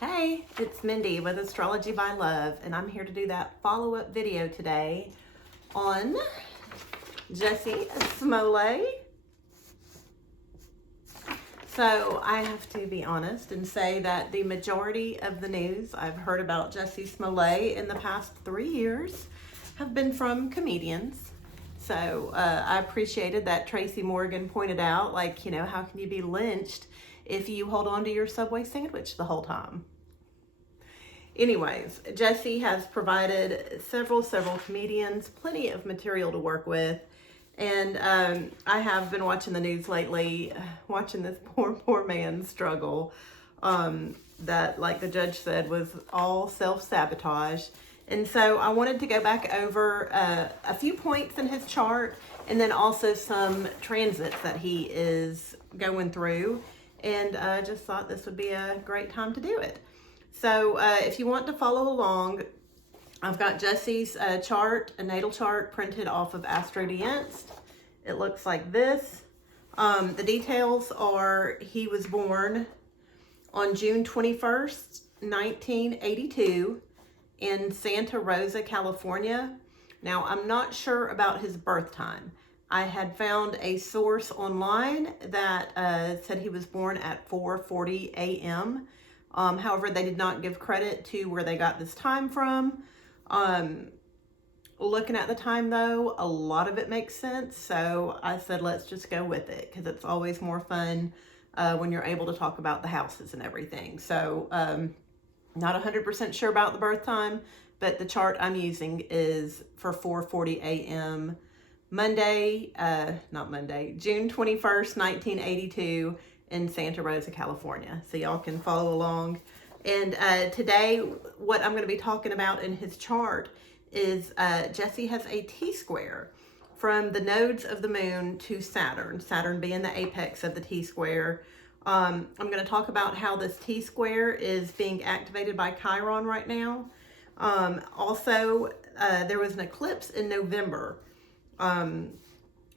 Hey, it's Mindy with Astrology by Love, and I'm here to do that follow-up video today on Jussie Smollett. So I have to be honest and say that the majority of the news I've heard about Jussie Smollett in the past 3 years have been from comedians. So I appreciated that Tracy Morgan pointed out, how can you be lynched if you hold on to your Subway sandwich the whole time? Anyways, Jussie has provided several comedians plenty of material to work with. And I have been watching the news lately, watching this poor man struggle that, like the judge said, was all self-sabotage. And so I wanted to go back over a few points in his chart and then also some transits that he is going through. And I just thought this would be a great time to do it. So if you want to follow along, I've got Jussie's chart, a natal chart printed off of astrology.by.love. It looks like this. The details are he was born on June 21st, 1982 in Santa Rosa, California. Now, I'm not sure about his birth time. I had found a source online that said he was born at 4:40 a.m. However, they did not give credit to where they got this time from. Looking at the time though, a lot of it makes sense. So I said, let's just go with it because it's always more fun when you're able to talk about the houses and everything. So not 100% sure about the birth time, but the chart I'm using is for 4:40 a.m. Monday, June 21st, 1982 in Santa Rosa, California. So y'all can follow along. And today, what I'm going to be talking about in his chart is Jussie has a T-square from the nodes of the moon to Saturn, Saturn being the apex of the T-square. I'm going to talk about how this T-square is being activated by Chiron right now. Also, there was an eclipse in November,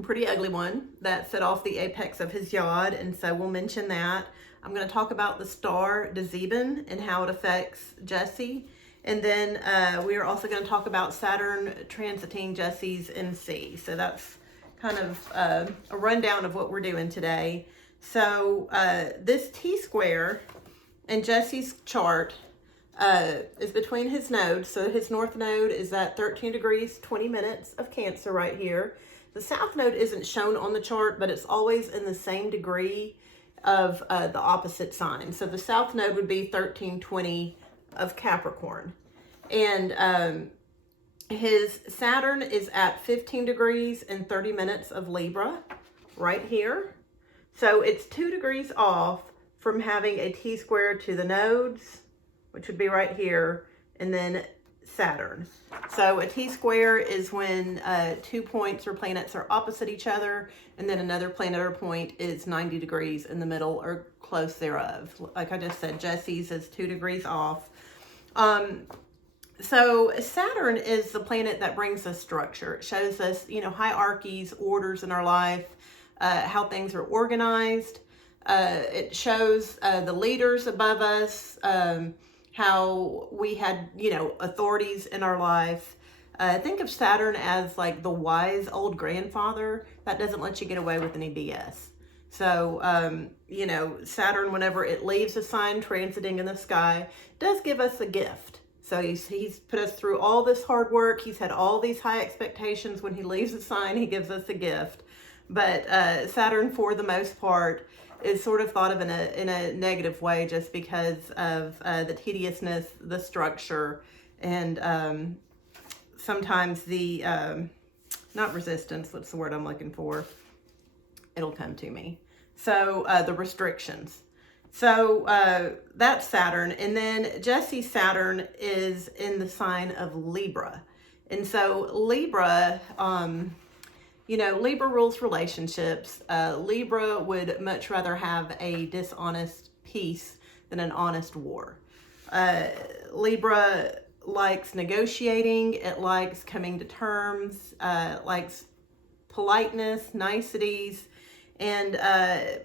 pretty ugly one that set off the apex of his yod, and so we'll mention that. I'm going to talk about the star Dziban and how it affects Jussie. And then we are also going to talk about Saturn transiting Jussie's NC. So that's kind of a rundown of what we're doing today. So this T-square in Jussie's chart is between his nodes. So his north node is at 13 degrees, 20 minutes of Cancer right here. The south node isn't shown on the chart, but it's always in the same degree of the opposite sign. So the south node would be 1320 of Capricorn. And his Saturn is at 15 degrees and 30 minutes of Libra right here. So it's 2 degrees off from having a T-square to the nodes, which would be right here, and then Saturn. So a T-square is when 2 points or planets are opposite each other, and then another planet or point is 90 degrees in the middle or close thereof. Like I just said, Jussie's is 2 degrees off. So Saturn is the planet that brings us structure. It shows us, hierarchies, orders in our life, how things are organized. It shows the leaders above us, how we had, authorities in our life. Think of Saturn as like the wise old grandfather that doesn't let you get away with any BS. So, Saturn, whenever it leaves a sign transiting in the sky, does give us a gift. So he's put us through all this hard work. He's had all these high expectations. When he leaves a sign, he gives us a gift. But Saturn, for the most part, is sort of thought of in a negative way just because of the tediousness, the structure, and sometimes the, not resistance, what's the word I'm looking for? It'll come to me. So the restrictions. So that's Saturn. And then Jussie's Saturn is in the sign of Libra. And so Libra, Libra rules relationships. Libra would much rather have a dishonest peace than an honest war. Libra likes negotiating. It likes coming to terms. Likes politeness, niceties. And,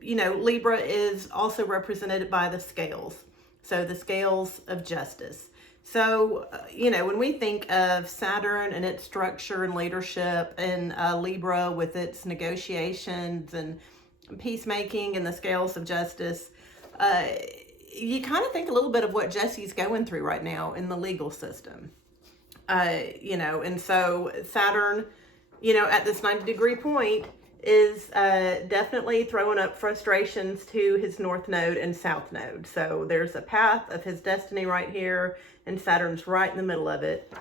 Libra is also represented by the scales. So the scales of justice. So, when we think of Saturn and its structure and leadership, and Libra with its negotiations and peacemaking and the scales of justice, you kind of think a little bit of what Jussie's going through right now in the legal system. And so Saturn, at this 90-degree point is definitely throwing up frustrations to his north node and south node. So there's a path of his destiny right here, and Saturn's right in the middle of it,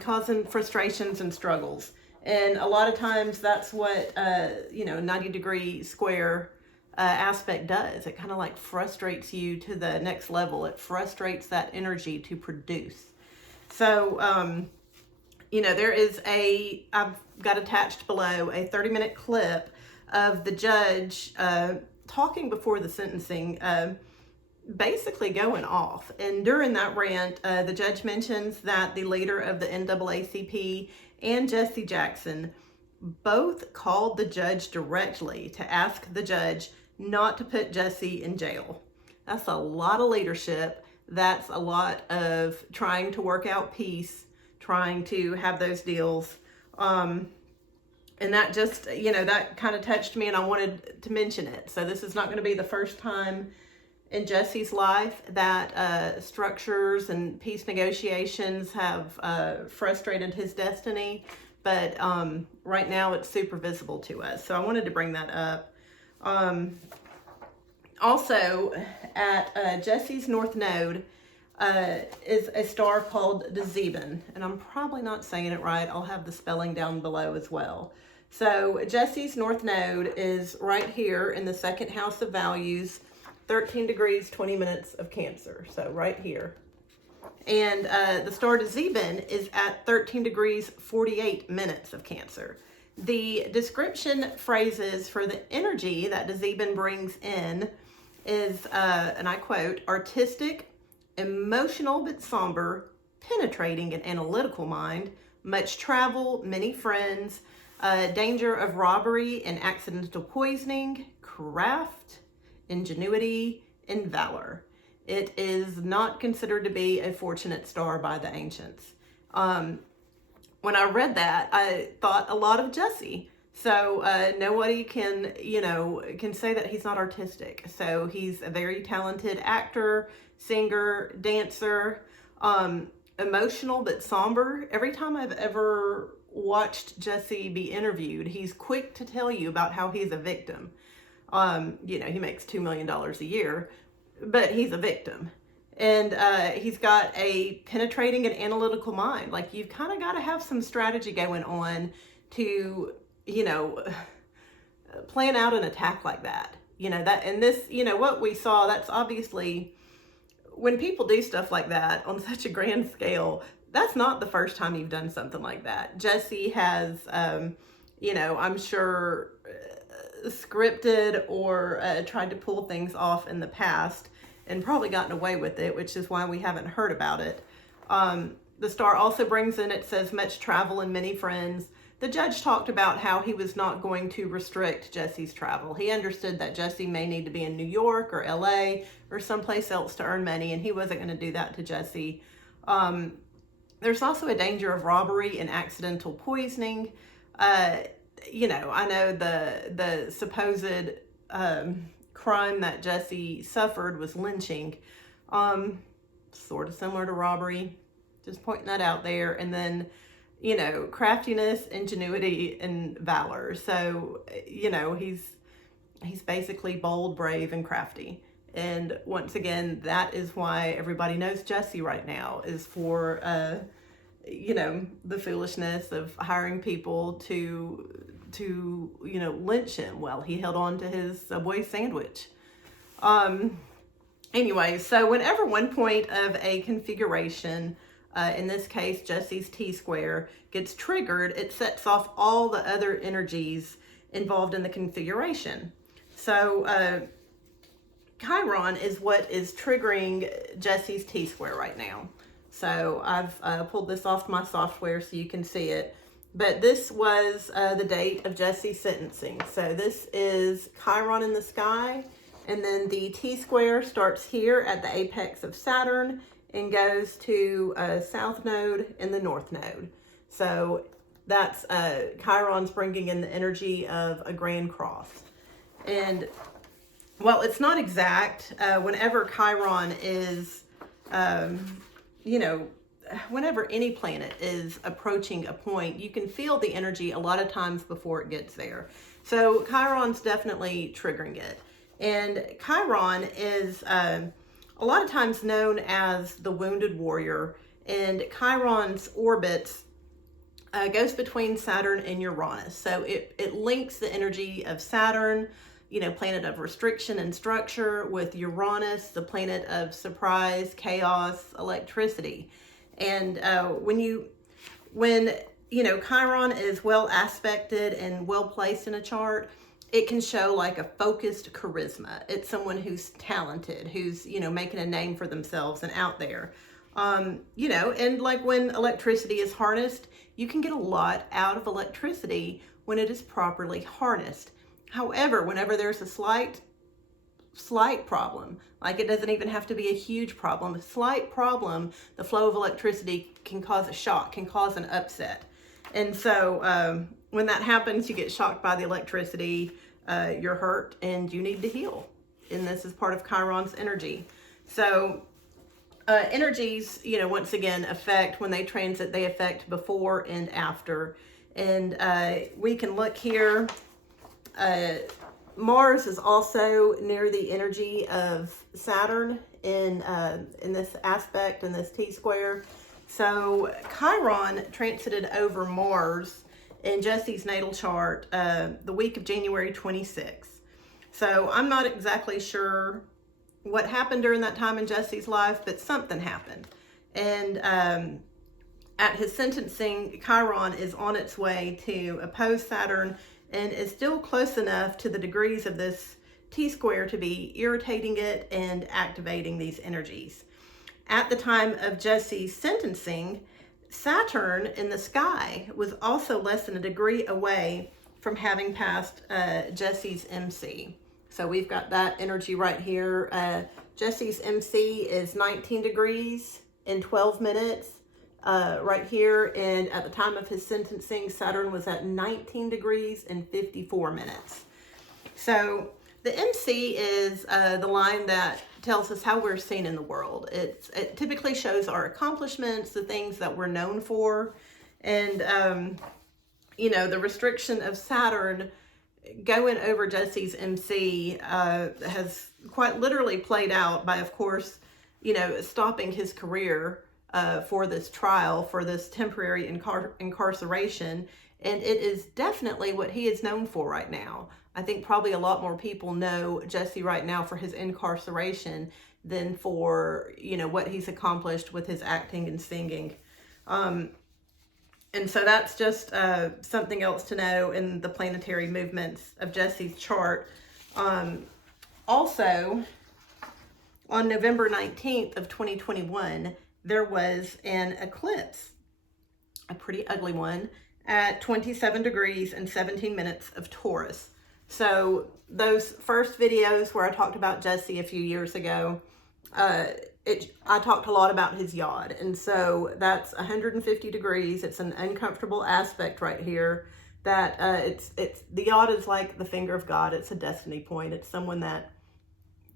causing frustrations and struggles. And a lot of times that's what, 90-degree square aspect does. It kind of like frustrates you to the next level. It frustrates that energy to produce. So, I've got attached below a 30-minute clip of the judge talking before the sentencing, basically going off. And during that rant, the judge mentions that the leader of the NAACP and Jesse Jackson both called the judge directly to ask the judge not to put Jussie in jail. That's a lot of leadership. That's a lot of trying to work out peace, trying to have those deals. And that just, that kind of touched me, and I wanted to mention it. So this is not going to be the first time in Jussie's life that structures and peace negotiations have frustrated his destiny. But right now it's super visible to us. So I wanted to bring that up. Also, at Jussie's north node is a star called Dziban, and I'm probably not saying it right. I'll have the spelling down below as well. So Jussie's north node is right here in the second house of values, 13 degrees, 20 minutes of Cancer. So right here. And the star Dziban is at 13 degrees, 48 minutes of Cancer. The description phrases for the energy that Dziban brings in is, and I quote, artistic, emotional but somber, penetrating and analytical mind, much travel, many friends, danger of robbery and accidental poisoning, craft, ingenuity, and valor. It is not considered to be a fortunate star by the ancients. When I read that, I thought a lot of Jussie. So nobody can say that he's not artistic. So he's a very talented actor, singer, dancer, emotional but somber. Every time I've ever watched Jussie be interviewed, he's quick to tell you about how he's a victim. He makes $2 million a year, but he's a victim. And he's got a penetrating and analytical mind. Like, you've kind of got to have some strategy going on to, plan out an attack like that. What we saw, that's obviously, when people do stuff like that on such a grand scale, that's not the first time you've done something like that. Jussie has, I'm sure, scripted or tried to pull things off in the past and probably gotten away with it, which is why we haven't heard about it. The star also brings in, it says, much travel and many friends. The judge talked about how he was not going to restrict Jussie's travel. He understood that Jussie may need to be in New York or LA or someplace else to earn money, and he wasn't going to do that to Jussie. There's also a danger of robbery and accidental poisoning. I know the supposed crime that Jussie suffered was lynching. Sort of similar to robbery. Just pointing that out there. And then, craftiness, ingenuity, and valor. So, he's basically bold, brave, and crafty. And once again, that is why everybody knows Jussie right now, is for, the foolishness of hiring people to lynch him while he held on to his Subway sandwich. Anyway, so whenever one point of a configuration, in this case, Jussie's T-square, gets triggered, it sets off all the other energies involved in the configuration. So, Chiron is what is triggering Jussie's T-square right now. So I've pulled this off my software so you can see it. But this was the date of Jussie's sentencing. So this is Chiron in the sky, And then the T-square starts here at the apex of Saturn and goes to South Node and the North Node. So that's Chiron's bringing in the energy of a grand cross. And while it's not exact, whenever Chiron is, whenever any planet is approaching a point, you can feel the energy a lot of times before it gets there. So Chiron's definitely triggering it. And Chiron is a lot of times known as the wounded warrior. And Chiron's orbits goes between Saturn and Uranus. So it links the energy of Saturn, planet of restriction and structure, with Uranus, the planet of surprise, chaos, electricity. And when Chiron is well aspected and well placed in a chart, it can show like a focused charisma. It's someone who's talented, who's, making a name for themselves and out there. And like when electricity is harnessed, you can get a lot out of electricity when it is properly harnessed. However, whenever there's a slight problem, like it doesn't even have to be a huge problem, a slight problem, the flow of electricity can cause a shock, can cause an upset. And so when that happens, you get shocked by the electricity, you're hurt and you need to heal. And this is part of Chiron's energy. So energies, once again, affect when they transit, they affect before and after. And we can look here. Mars is also near the energy of Saturn in this aspect, in this T-square. So Chiron transited over Mars in Jussie's natal chart the week of January 26th. So I'm not exactly sure what happened during that time in Jussie's life, but something happened. And at his sentencing, Chiron is on its way to oppose Saturn and is still close enough to the degrees of this T-square to be irritating it and activating these energies. At the time of Jussie's sentencing, Saturn in the sky was also less than a degree away from having passed Jussie's MC. So we've got that energy right here. Jussie's MC is 19 degrees in 12 minutes right here. And at the time of his sentencing, Saturn was at 19 degrees and 54 minutes. So the MC is the line that tells us how we're seen in the world. It typically shows our accomplishments, the things that we're known for. And, the restriction of Saturn going over Jussie's MC has quite literally played out by, of course, stopping his career for this trial, for this temporary incarceration. And it is definitely what he is known for right now. I think probably a lot more people know Jussie right now for his incarceration than for, what he's accomplished with his acting and singing. And so that's just something else to know in the planetary movements of Jussie's chart. Also, on November 19th of 2021, there was an eclipse, a pretty ugly one, at 27 degrees and 17 minutes of Taurus. So those first videos where I talked about Jussie a few years ago, I talked a lot about his yod. And so that's 150 degrees. It's an uncomfortable aspect right here that the yod is like the finger of God. It's a destiny point. It's someone that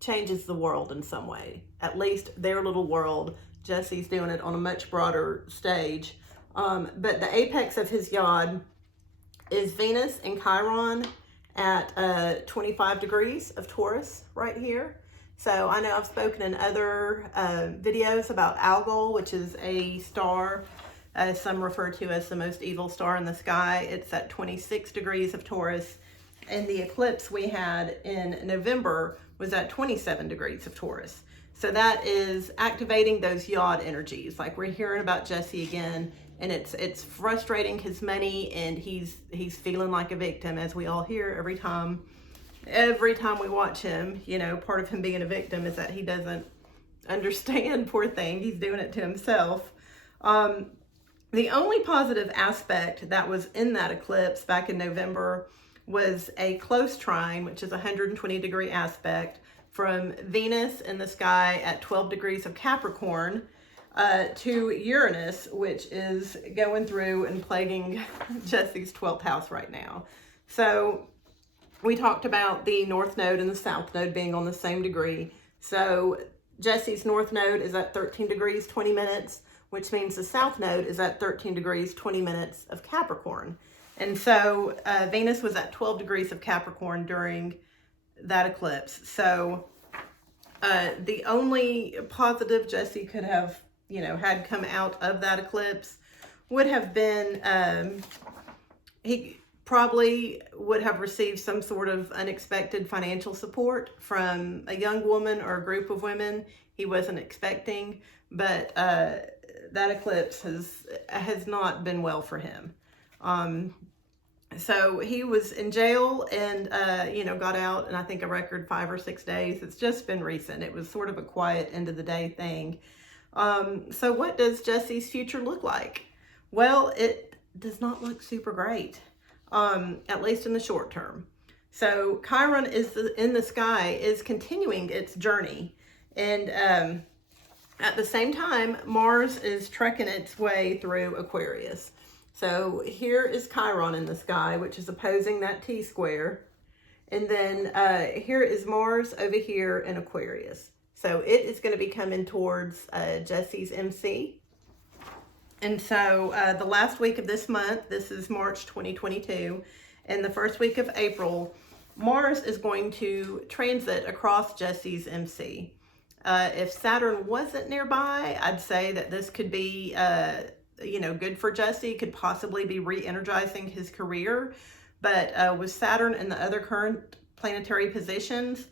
changes the world in some way, at least their little world. Jussie's doing it on a much broader stage. But the apex of his yod is Venus and Chiron at 25 degrees of Taurus right here. So I know I've spoken in other videos about Algol, which is a star, some refer to as the most evil star in the sky. It's at 26 degrees of Taurus. And the eclipse we had in November was at 27 degrees of Taurus. So that is activating those yod energies. Like we're hearing about Jussie again, and it's frustrating his money, and he's feeling like a victim, as we all hear every time we watch him. Part of him being a victim is that he doesn't understand, poor thing, he's doing it to himself. The only positive aspect that was in that eclipse back in November was a close trine, which is a 120 degree aspect from Venus in the sky at 12 degrees of Capricorn to Uranus, which is going through and plaguing Jussie's 12th house right now. So we talked about the North Node and the South Node being on the same degree. So Jussie's North Node is at 13 degrees, 20 minutes, which means the South Node is at 13 degrees, 20 minutes of Capricorn. And so Venus was at 12 degrees of Capricorn during that eclipse. So the only positive Jussie could have, had come out of that eclipse would have been, he probably would have received some sort of unexpected financial support from a young woman or a group of women he wasn't expecting, but that eclipse has not been well for him. So he was in jail and, got out in, I think, a record 5 or 6 days. It's just been recent. It was sort of a quiet end of the day thing. So what does Jussie's future look like? Well, it does not look super great, at least in the short term. So Chiron in the sky is continuing its journey. And at the same time, Mars is trekking its way through Aquarius. So here is Chiron in the sky, which is opposing that T-square. And then here is Mars over here in Aquarius. So it is going to be coming towards Jussie's MC. And so the last week of this month, this is March 2022, and the first week of April, Mars is going to transit across Jussie's MC. If Saturn wasn't nearby, I'd say that this could be good for Jussie, could possibly be re-energizing his career. But with Saturn and the other current planetary positions,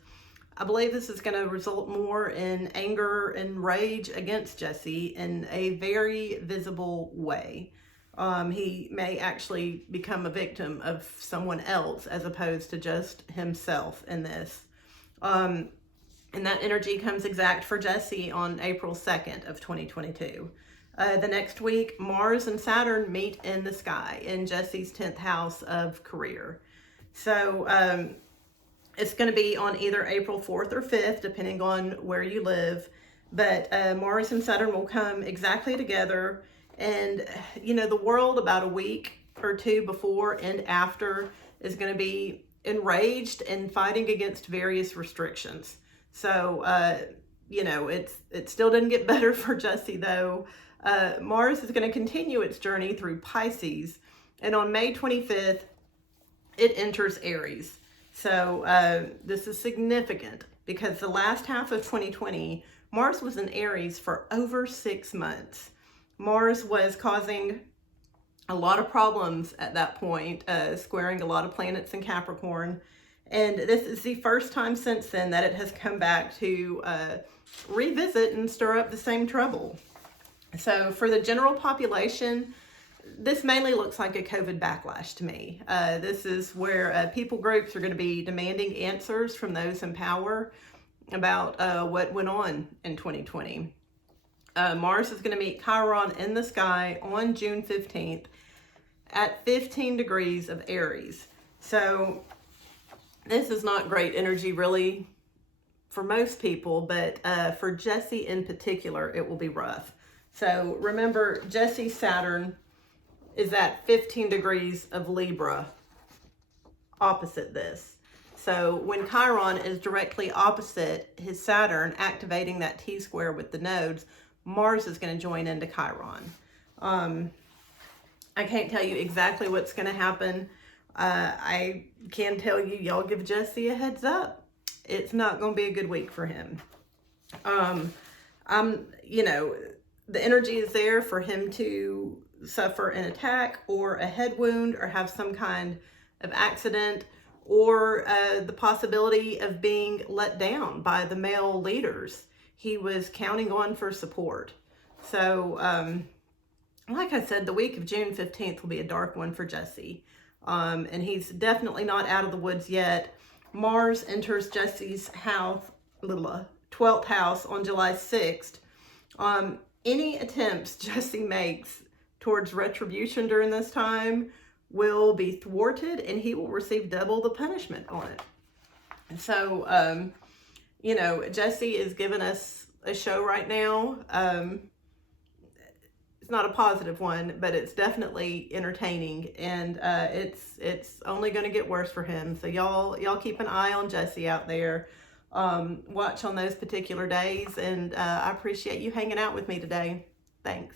I believe this is going to result more in anger and rage against Jussie in a very visible way. He may actually become a victim of someone else as opposed to just himself in this. And that energy comes exact for Jussie on April 2nd of 2022. The next week, Mars and Saturn meet in the sky in Jussie's 10th house of career. So it's going to be on either April 4th or 5th, depending on where you live. But Mars and Saturn will come exactly together. And, the world about a week or two before and after is going to be enraged and fighting against various restrictions. So, it still didn't get better for Jussie, though. Mars is going to continue its journey through Pisces, and on May 25th, it enters Aries. So this is significant because the last half of 2020, Mars was in Aries for over 6 months. Mars was causing a lot of problems at that point, squaring a lot of planets in Capricorn. And this is the first time since then that it has come back to revisit and stir up the same trouble. So for the general population, this mainly looks like a COVID backlash to me. This is where people groups are going to be demanding answers from those in power about what went on in 2020. Mars is going to meet Chiron in the sky on June 15th at 15 degrees of Aries. So this is not great energy really for most people, but for Jussie in particular, it will be rough. So remember, Jussie's Saturn is at 15 degrees of Libra, opposite this. So when Chiron is directly opposite his Saturn, activating that T-square with the nodes, Mars is going to join into Chiron. I can't tell you exactly what's going to happen. I can tell you, y'all give Jussie a heads up. It's not going to be a good week for him. The energy is there for him to suffer an attack or a head wound or have some kind of accident or the possibility of being let down by the male leaders he was counting on for support. So, like I said, the week of June 15th will be a dark one for Jussie. And he's definitely not out of the woods yet. Mars enters Jussie's house, 12th house on July 6th. Any attempts Jussie makes towards retribution during this time will be thwarted and he will receive double the punishment on it. And so, you know, Jussie is giving us a show right now. It's not a positive one, but it's definitely entertaining, and it's only going to get worse for him. So y'all keep an eye on Jussie out there. Watch on those particular days, and I appreciate you hanging out with me today. Thanks.